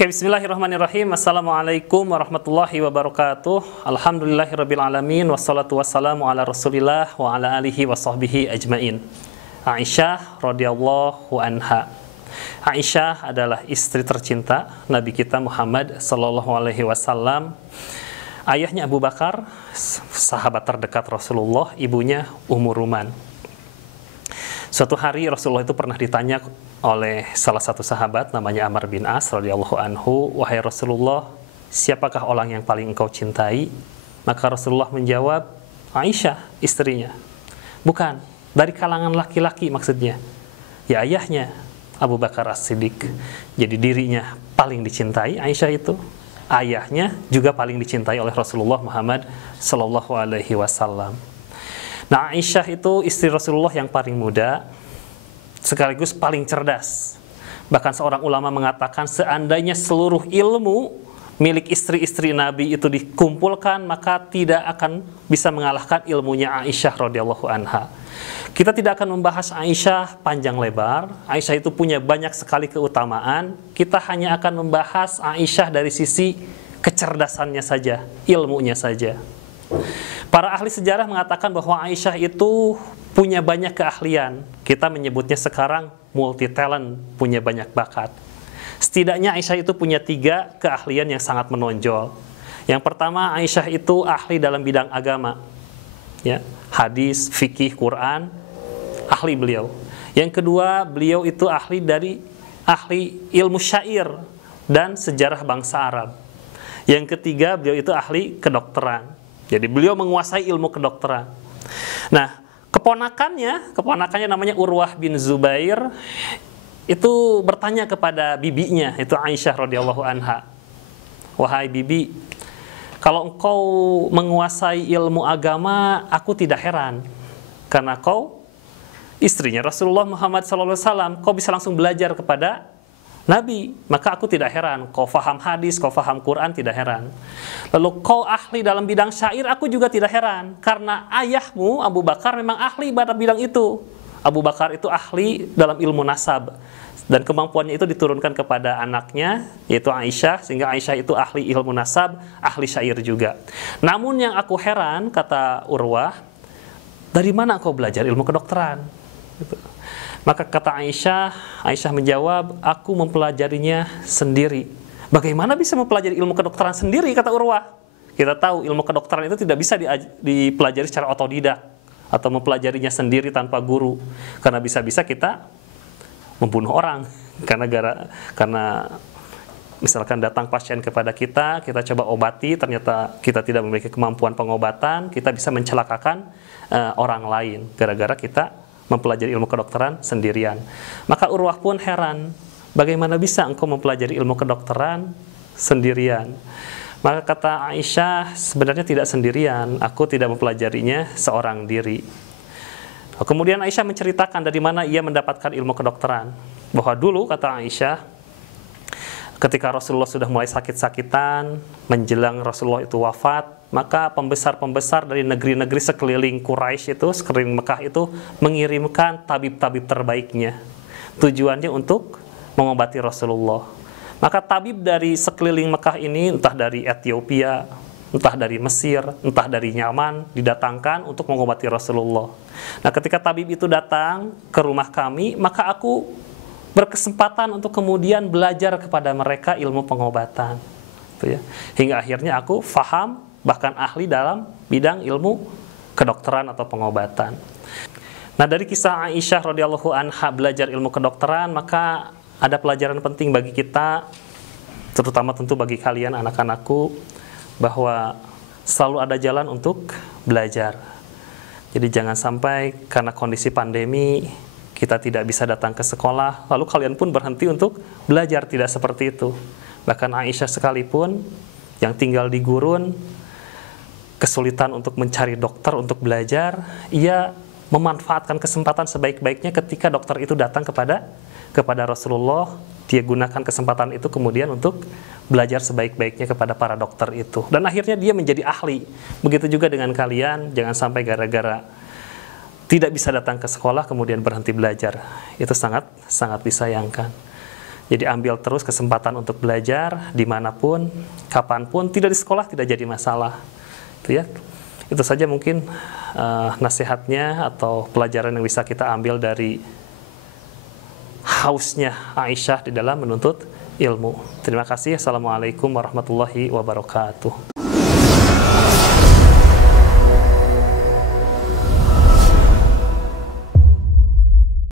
Oke, bismillahirrahmanirrahim. Assalamualaikum warahmatullahi wabarakatuh. Alhamdulillahirabbil alamin wassalatu wassalamu ala Rasulillah wa ala alihi wa sahbihi ajmain. Aisyah radhiyallahu anha. Aisyah adalah istri tercinta Nabi kita Muhammad sallallahu alaihi wasallam. Ayahnya Abu Bakar, sahabat terdekat Rasulullah, ibunya Ummu Ruman. Suatu hari Rasulullah itu pernah ditanya oleh salah satu sahabat namanya Amr bin As radhiyallahu anhu, "Wahai Rasulullah, siapakah orang yang paling engkau cintai?" Maka Rasulullah menjawab, "Aisyah, istrinya." Bukan, dari kalangan laki-laki maksudnya. Ya ayahnya, Abu Bakar As-Siddiq. Jadi dirinya paling dicintai, Aisyah itu. Ayahnya juga paling dicintai oleh Rasulullah Muhammad sallallahu alaihi wasallam. Nah, Aisyah itu istri Rasulullah yang paling muda, sekaligus paling cerdas. Bahkan seorang ulama mengatakan seandainya seluruh ilmu milik istri-istri Nabi itu dikumpulkan, maka tidak akan bisa mengalahkan ilmunya Aisyah radhiyallahu anha. Kita tidak akan membahas Aisyah panjang lebar. Aisyah itu punya banyak sekali keutamaan. Kita hanya akan membahas Aisyah dari sisi kecerdasannya saja, ilmunya saja. Para ahli sejarah mengatakan bahwa Aisyah itu punya banyak keahlian. Kita menyebutnya sekarang multi talent, punya banyak bakat. Setidaknya Aisyah itu punya 3 keahlian yang sangat menonjol. Yang pertama, Aisyah itu ahli dalam bidang agama, ya, hadis, fikih, Quran, ahli beliau. Yang kedua, beliau itu ahli ilmu syair dan sejarah bangsa Arab. Yang ketiga, beliau itu ahli kedokteran. Jadi beliau menguasai ilmu kedokteran. Nah, keponakannya namanya Urwah bin Zubair, itu bertanya kepada bibinya, itu Aisyah radhiyallahu anha. "Wahai bibi, kalau engkau menguasai ilmu agama, aku tidak heran. Karena kau istrinya Rasulullah Muhammad SAW, kau bisa langsung belajar kepada Nabi, maka aku tidak heran. Kau faham hadis, kau faham Quran, tidak heran. Lalu kau ahli dalam bidang syair, aku juga tidak heran. Karena ayahmu Abu Bakar memang ahli pada bidang itu. Abu Bakar itu ahli dalam ilmu nasab, dan kemampuannya itu diturunkan kepada anaknya, yaitu Aisyah, sehingga Aisyah itu ahli ilmu nasab, ahli syair juga. Namun yang aku heran," kata Urwah, "dari mana kau belajar ilmu kedokteran?" Gitu. Maka kata Aisyah menjawab, "Aku mempelajarinya sendiri." Bagaimana bisa mempelajari ilmu kedokteran sendiri, kata Urwah? Kita tahu ilmu kedokteran itu tidak bisa dipelajari secara otodidak atau mempelajarinya sendiri tanpa guru, karena bisa-bisa kita membunuh orang karena misalkan datang pasien kepada kita coba obati, ternyata kita tidak memiliki kemampuan pengobatan, kita bisa mencelakakan orang lain gara-gara kita mempelajari ilmu kedokteran sendirian. Maka Urwah pun heran, bagaimana bisa engkau mempelajari ilmu kedokteran sendirian? Maka kata Aisyah, sebenarnya tidak sendirian, aku tidak mempelajarinya seorang diri. Kemudian Aisyah menceritakan dari mana ia mendapatkan ilmu kedokteran. Bahwa dulu, kata Aisyah, ketika Rasulullah sudah mulai sakit-sakitan, menjelang Rasulullah itu wafat, maka pembesar-pembesar dari negeri-negeri sekeliling Quraisy itu, sekeliling Mekah itu mengirimkan tabib-tabib terbaiknya. Tujuannya untuk mengobati Rasulullah. Maka tabib dari sekeliling Mekah ini, entah dari Ethiopia, entah dari Mesir, entah dari Yaman, didatangkan untuk mengobati Rasulullah. Nah, ketika tabib itu datang ke rumah kami, maka aku berkesempatan untuk kemudian belajar kepada mereka ilmu pengobatan. Gitu ya. Hingga akhirnya aku faham, bahkan ahli dalam bidang ilmu kedokteran atau pengobatan. Nah, dari kisah Aisyah radhiyallahu anha belajar ilmu kedokteran, maka ada pelajaran penting bagi kita, terutama tentu bagi kalian anak-anakku, bahwa selalu ada jalan untuk belajar. Jadi jangan sampai karena kondisi pandemi kita tidak bisa datang ke sekolah, lalu kalian pun berhenti untuk belajar. Tidak seperti itu. Bahkan Aisyah sekalipun yang tinggal di gurun, kesulitan untuk mencari dokter untuk belajar, ia memanfaatkan kesempatan sebaik-baiknya ketika dokter itu datang kepada Rasulullah. Dia gunakan kesempatan itu kemudian untuk belajar sebaik-baiknya kepada para dokter itu. Dan akhirnya dia menjadi ahli. Begitu juga dengan kalian, jangan sampai gara-gara tidak bisa datang ke sekolah kemudian berhenti belajar. Itu sangat disayangkan. Jadi ambil terus kesempatan untuk belajar dimanapun, kapanpun, tidak di sekolah tidak jadi masalah. Itu ya. Itu saja mungkin nasihatnya atau pelajaran yang bisa kita ambil dari hausnya Aisyah di dalam menuntut ilmu. Terima kasih. Assalamualaikum warahmatullahi wabarakatuh.